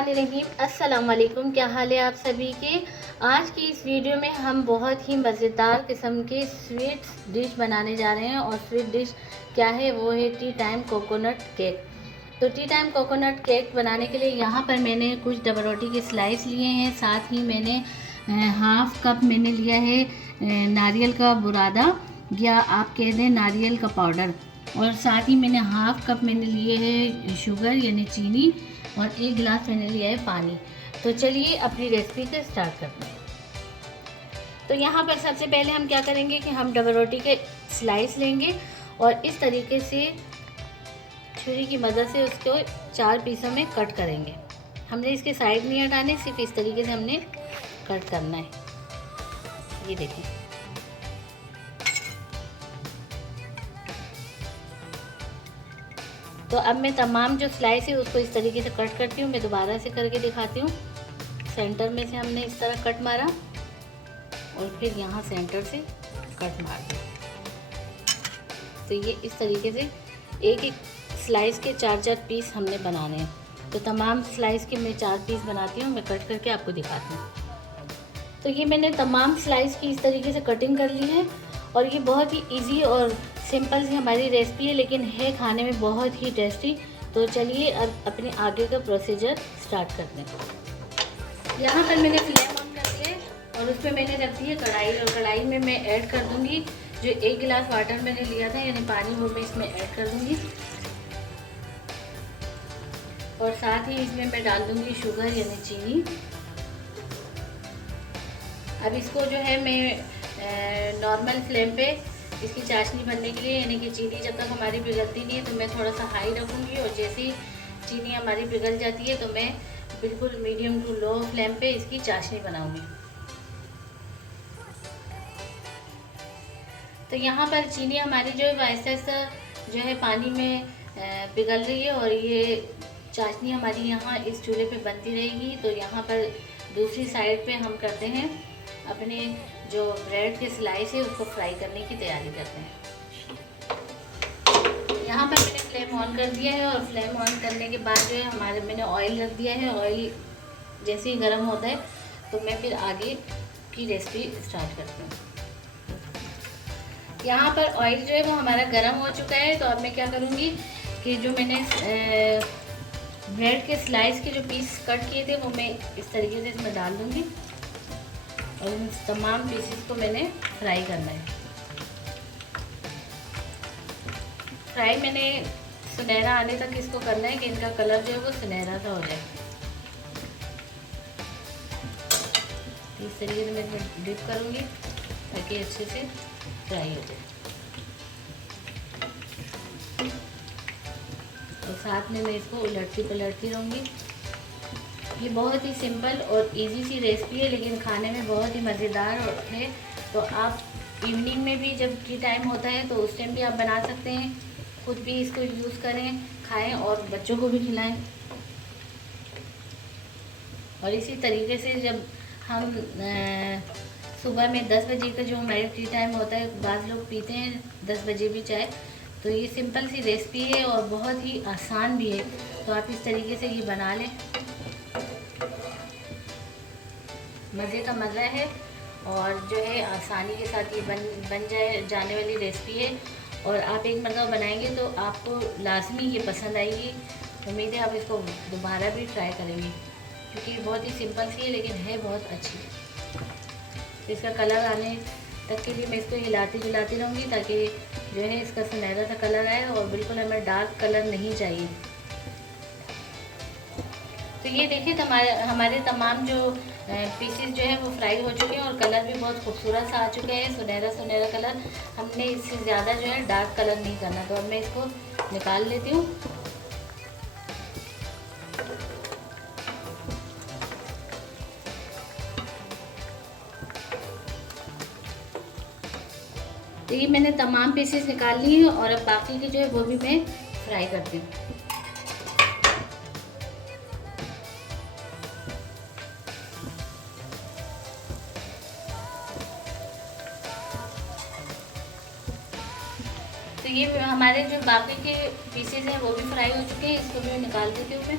बिस्मिल्लाहिर्रहमानिर्रहीम। अस्सलाम वालेकुम। क्या हाल है आप सभी के। आज की इस वीडियो में हम बहुत ही मज़ेदार किस्म के स्वीट डिश बनाने जा रहे हैं और स्वीट डिश क्या है वो है टी टाइम कोकोनट केक। तो टी टाइम कोकोनट केक बनाने के लिए यहाँ पर मैंने कुछ डबल रोटी के स्लाइस लिए हैं। साथ ही मैंने हाफ़ कप मैंने लिया है नारियल का बुरादा या आप कह दें नारियल का पाउडर, और साथ ही मैंने हाफ़ कप मैंने लिए है शुगर यानी चीनी, और 1 गिलास मैंने लिया है पानी। तो चलिए अपनी रेसिपी को स्टार्ट करते हैं। तो यहाँ पर सबसे पहले हम क्या करेंगे कि हम डबल रोटी के स्लाइस लेंगे और इस तरीके से छुरी की मदद से उसको 4 पीसों में कट करेंगे। हमने इसके साइड नहीं हटाने, सिर्फ इस तरीके से हमने कट करना है। ये देखिए, तो अब मैं तमाम जो स्लाइस है उसको इस तरीके से कट करती हूँ। मैं दोबारा से करके दिखाती हूँ। सेंटर में से हमने इस तरह कट मारा और फिर यहाँ सेंटर से कट मार दिया। तो ये इस तरीके से एक एक स्लाइस के 4-4 पीस हमने बनाने हैं। तो तमाम स्लाइस के मैं 4 पीस बनाती हूँ, मैं कट करके आपको दिखाती हूँ। तो ये मैंने तमाम स्लाइस की इस तरीके से कटिंग कर ली है और ये बहुत ही इजी और सिंपल सी हमारी रेसिपी है, लेकिन है खाने में बहुत ही टेस्टी। तो चलिए अब अपने आगे का प्रोसीजर स्टार्ट करते हैं। यहाँ पर मैंने फ्लेम ऑन कर दिया है और उस पर मैंने रख दी है कढ़ाई, और कढ़ाई में मैं ऐड कर दूँगी जो 1 गिलास वाटर मैंने लिया था यानी पानी, वो मैं इसमें ऐड कर दूँगी। और साथ ही इसमें मैं डाल दूँगी शुगर यानी चीनी। अब इसको जो है मैं नॉर्मल फ्लेम पे इसकी चाशनी बनने के लिए, यानी कि चीनी जब तक हमारी पिघलती नहीं है तो मैं थोड़ा सा हाई रखूँगी, और जैसे ही चीनी हमारी पिघल जाती है तो मैं बिल्कुल मीडियम टू लो फ्लेम पे इसकी चाशनी बनाऊँगी। तो यहाँ पर चीनी हमारी जो है वो आहिस्ता आहिस्ता जो है पानी में पिघल रही है और ये चाशनी हमारी यहाँ इस चूल्हे पे बनती रहेगी। तो यहाँ पर दूसरी साइड पे हम करते हैं अपने जो ब्रेड के स्लाइस है उसको फ्राई करने की तैयारी करते हैं। यहाँ पर मैंने फ्लेम ऑन कर दिया है और फ्लेम ऑन करने के बाद जो है मैंने ऑयल रख दिया है। ऑयल जैसे ही गर्म होता है तो मैं फिर आगे की रेसिपी स्टार्ट करती हूँ। यहाँ पर ऑयल जो है वो हमारा गर्म हो चुका है। तो अब मैं क्या करूँगी कि जो मैंने ब्रेड के स्लाइस के जो पीस कट किए थे वो मैं इस तरीके से इसमें डाल दूँगी और इन तमाम पीसेस को मैंने फ्राई करना है। फ्राई मैंने सुनहरा आने तक इसको करना है कि इनका कलर जो है वो सुनहरा सा हो जाए। इस तरीके से मैं डिप करूँगी ताकि अच्छे से फ्राई हो जाए। और साथ में मैं इसको उलटती पलटती रहूँगी। ये बहुत ही सिंपल और इजी सी रेसिपी है, लेकिन खाने में बहुत ही मज़ेदार है। तो आप इवनिंग में भी जब टी टाइम होता है तो उस टाइम भी आप बना सकते हैं, खुद भी इसको यूज़ करें, खाएं और बच्चों को भी खिलाएं। और इसी तरीके से जब हम सुबह में 10 बजे का जो हमारे टी टाइम होता है, बाज़ लोग पीते हैं 10 बजे भी चाय, तो ये सिंपल सी रेसिपी है और बहुत ही आसान भी है। तो आप इस तरीके से ये बना लें, मज़े का मज़ा है और जो है आसानी के साथ ये बन जाने वाली रेसिपी है। और आप एक मरतबा बनाएंगे तो आपको लाजमी ये पसंद आएगी। उम्मीद है आप इसको दोबारा भी ट्राई करेंगे, क्योंकि ये बहुत ही सिंपल सी है लेकिन है बहुत अच्छी। तो इसका कलर आने तक के लिए मैं इसको हिलाती जुलाती रहूँगी ताकि जो है इसका सुनहरा सा कलर आए, और बिल्कुल हमें डार्क कलर नहीं चाहिए। तो ये देखिए हमारे तमाम जो पीसेस जो है वो फ्राई हो चुके हैं और कलर भी बहुत खूबसूरत सा आ चुका है, सुनहरा सुनहरा कलर। हमने इससे ज़्यादा जो है डार्क कलर नहीं करना। तो अब मैं इसको निकाल लेती हूँ। तो ये मैंने तमाम पीसेस निकाल लिए हैं और अब बाकी की जो है वो भी मैं फ्राई करती हूँ। तो ये हमारे जो बाकी के पीसेस हैं वो भी फ्राई हो चुके हैं, इसको भी मैं निकाल देती हूँ मैं।